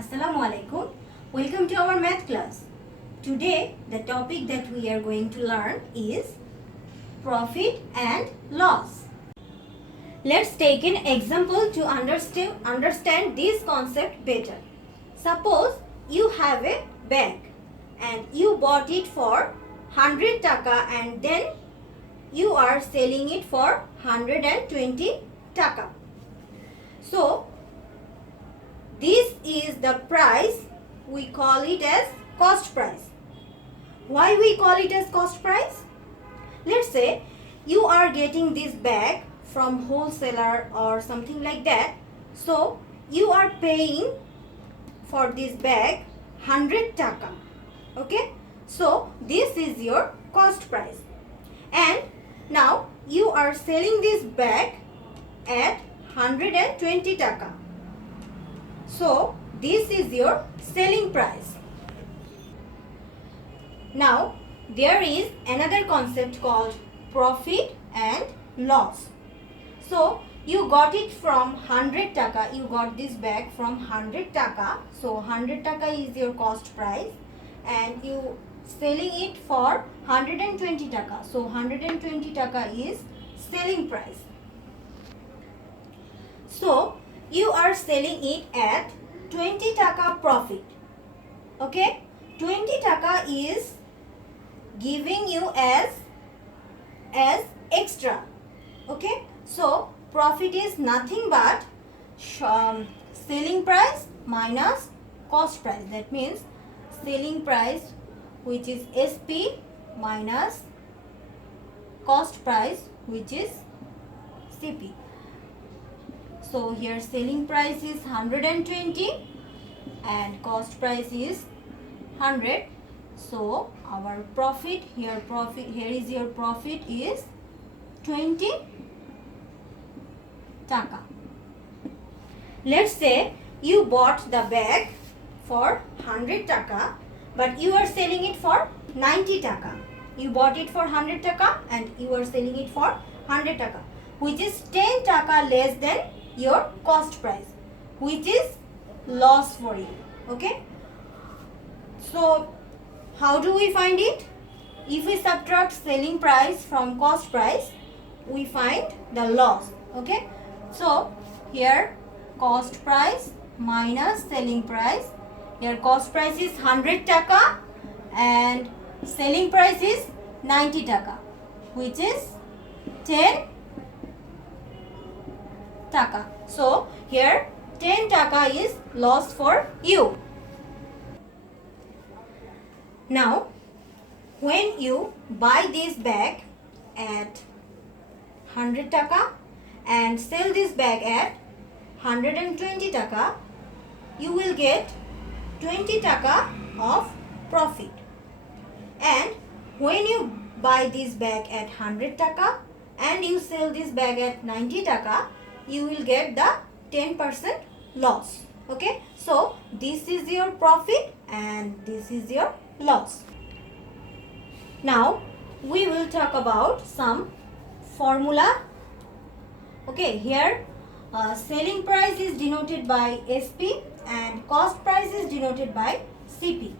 Assalamu alaikum. Welcome to our math class. Today the topic that we are going to learn is profit and loss. Let's take an example to understand this concept better. Suppose you have a bag and you bought it for 100 taka and then you are selling it for 120 taka. So this is the price. We call it as cost price. Why we call it as cost price? Let's say you are getting this bag from wholesaler or something like that. So you are paying for this bag 100 taka. Okay? So this is your cost price. And now you are selling this bag at 120 taka. So this is your selling price. Now there is another concept called profit and loss. So you got it from 100 taka. You got this bag from 100 taka. So 100 taka is your cost price and you selling it for 120 taka. So 120 taka is selling price. So you are selling it at 20 taka profit. Okay? 20 taka is giving you as extra. Okay? So profit is nothing but selling price minus cost price. That means selling price, which is SP, minus cost price, which is CP. So here selling price is 120 and cost price is 100. So our profit here is your profit is 20 taka. Let's say you bought the bag for 100 taka but you are selling it for 90 taka. You bought it for 100 taka and you are selling it for 100 taka, which is 10 taka less than your cost price, which is loss for you. Okay? So how do we find it? If we subtract selling price from cost price, we find the loss. Okay? So here cost price minus selling price. Here cost price is 100 taka and selling price is 90 taka, which is 10 taka. So here 10 taka is loss for you. Now when you buy this bag at 100 taka and sell this bag at 120 taka, you will get 20 taka of profit. And when you buy this bag at 100 taka and you sell this bag at 90 taka, you will get the 10% loss. Okay? So this is your profit and this is your loss. Now we will talk about some formula. Okay, here selling price is denoted by SP and cost price is denoted by CP.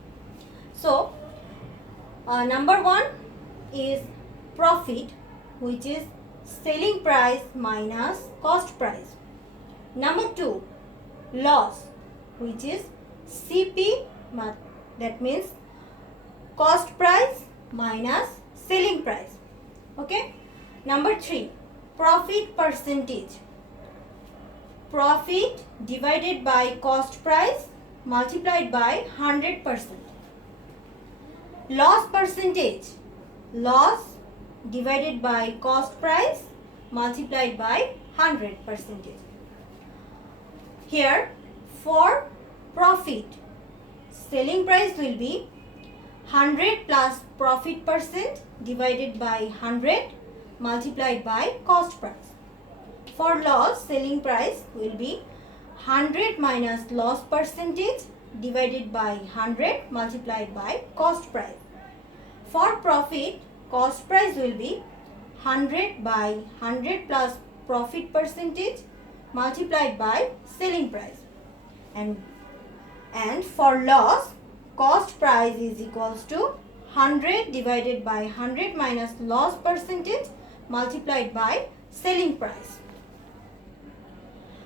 So number one is profit, which is selling price minus cost price. Number two, loss, which is CP, that means cost price minus selling price. Okay? Number three, profit percentage. Profit divided by cost price multiplied by 100%. Loss percentage. Loss divided by cost price multiplied by 100%. Here for profit, selling price will be 100 plus profit percent divided by 100 multiplied by cost price. For loss, selling price will be 100 minus loss percentage divided by 100 multiplied by cost price. For profit, cost price will be 100 by 100 plus profit percentage multiplied by selling price. And And for loss, cost price is equals to 100 divided by 100 minus loss percentage multiplied by selling price.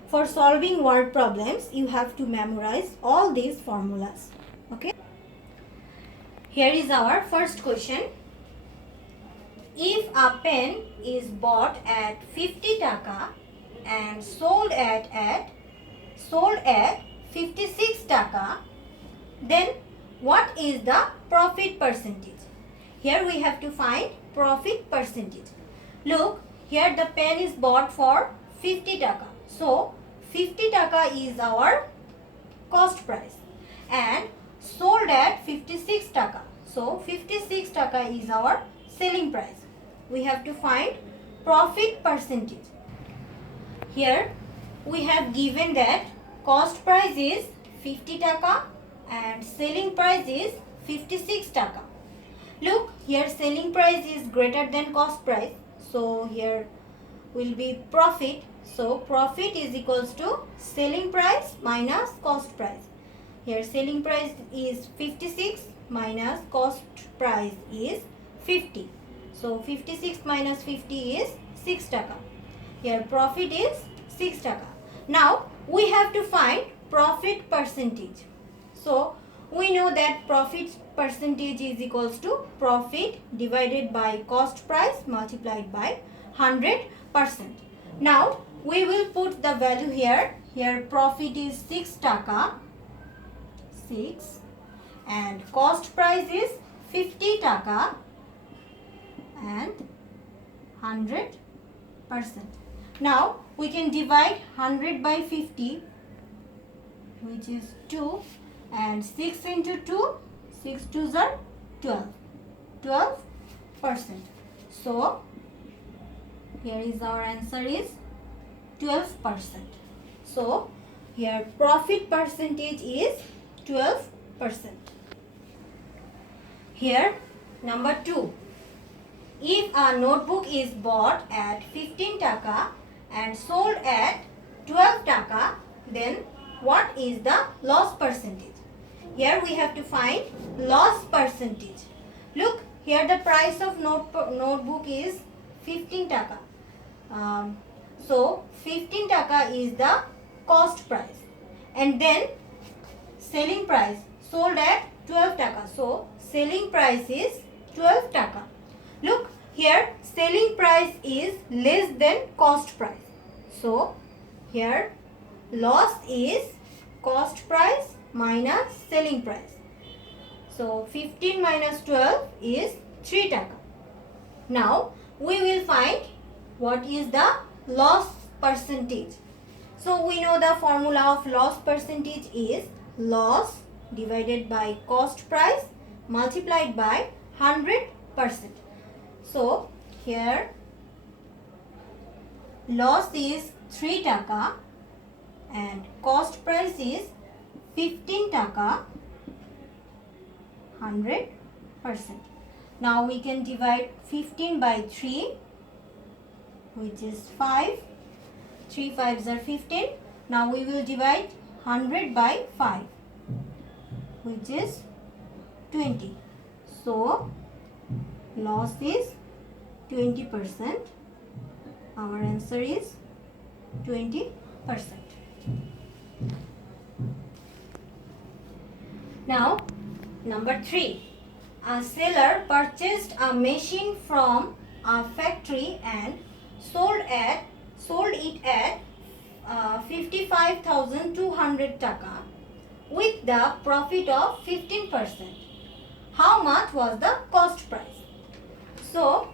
For solving word problems, you have to memorize all these formulas. Okay. Here is our first question. If a pen is bought at 50 taka and sold at 56 taka, then what is the profit percentage? Here we have to find profit percentage. Look, here the pen is bought for 50 taka. So 50 taka is our cost price and sold at 56 taka. So 56 taka is our selling price. We have to find profit percentage. Here we have given that cost price is 50 taka and selling price is 56 taka. Look, here selling price is greater than cost price. So here will be profit. So profit is equals to selling price minus cost price. Here selling price is 56 minus cost price is 50. So 56 minus 50 is 6 taka. Here profit is 6 taka. Now we have to find profit percentage. So we know that profit percentage is equals to profit divided by cost price multiplied by 100%. Now we will put the value here. Here profit is 6 taka, 6, and cost price is 50 taka and 100%. Now we can divide 100 by 50, which is 2, and 6 into 2, 6 2s are 12, 12%. So here is our answer is 12%. So here profit percentage is 12%. Here number 2. If a notebook is bought at 15 taka and sold at 12 taka, then what is the loss percentage? Here we have to find loss percentage. Look, here the price of notebook is 15 taka. So 15 taka is the cost price, and then selling price sold at 12 taka. So selling price is 12 taka. Look, here selling price is less than cost price. So here loss is cost price minus selling price. So 15 minus 12 is 3 taka. Now we will find what is the loss percentage. So we know the formula of loss percentage is loss divided by cost price multiplied by 100%. So here loss is 3 taka and cost price is 15 taka, 100%. Now we can divide 15 by 3, which is 5. 3 5s are 15. Now we will divide 100 by 5, which is 20. So loss is 20%. Our answer is 20%. Now number 3. A seller purchased a machine from a factory and sold it at 55,200 taka with the profit of 15%. How much was the cost price? So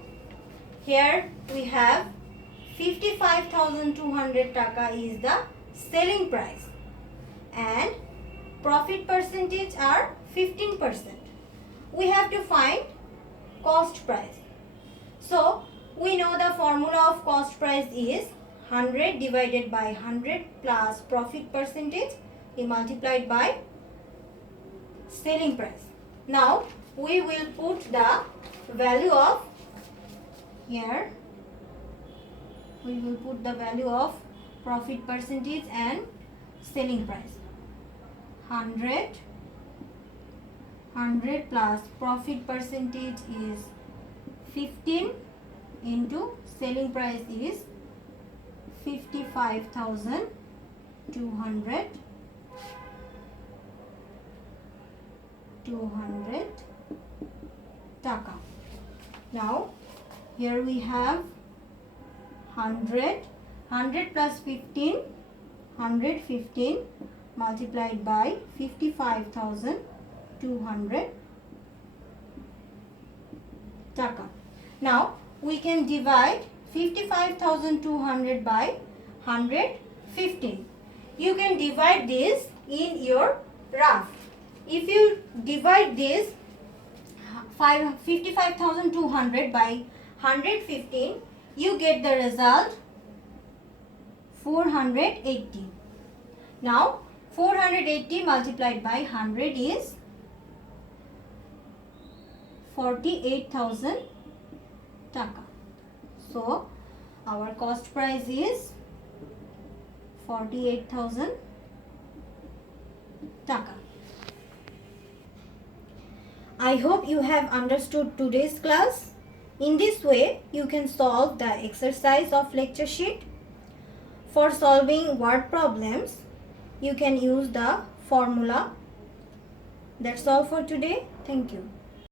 here we have 55,200 taka is the selling price and profit percentage are 15%. We have to find cost price. So we know the formula of cost price is 100 divided by 100 plus profit percentage multiplied by selling price. Now we will put the value of here. We will put the value of profit percentage and selling price. 100 plus profit percentage is 15 into selling price is 55,200 taka. Now here we have 100 plus 15, 115 multiplied by 55,200 taka. Now we can divide 55,200 by 115. You can divide this in your rough. If you divide this 55,200 by 115, you get the result 480. Now 480 multiplied by 100 is 48,000 taka. So our cost price is 48,000 taka. I hope you have understood today's class. In this way, you can solve the exercise of lecture sheet. For solving word problems, you can use the formula. That's all for today. Thank you.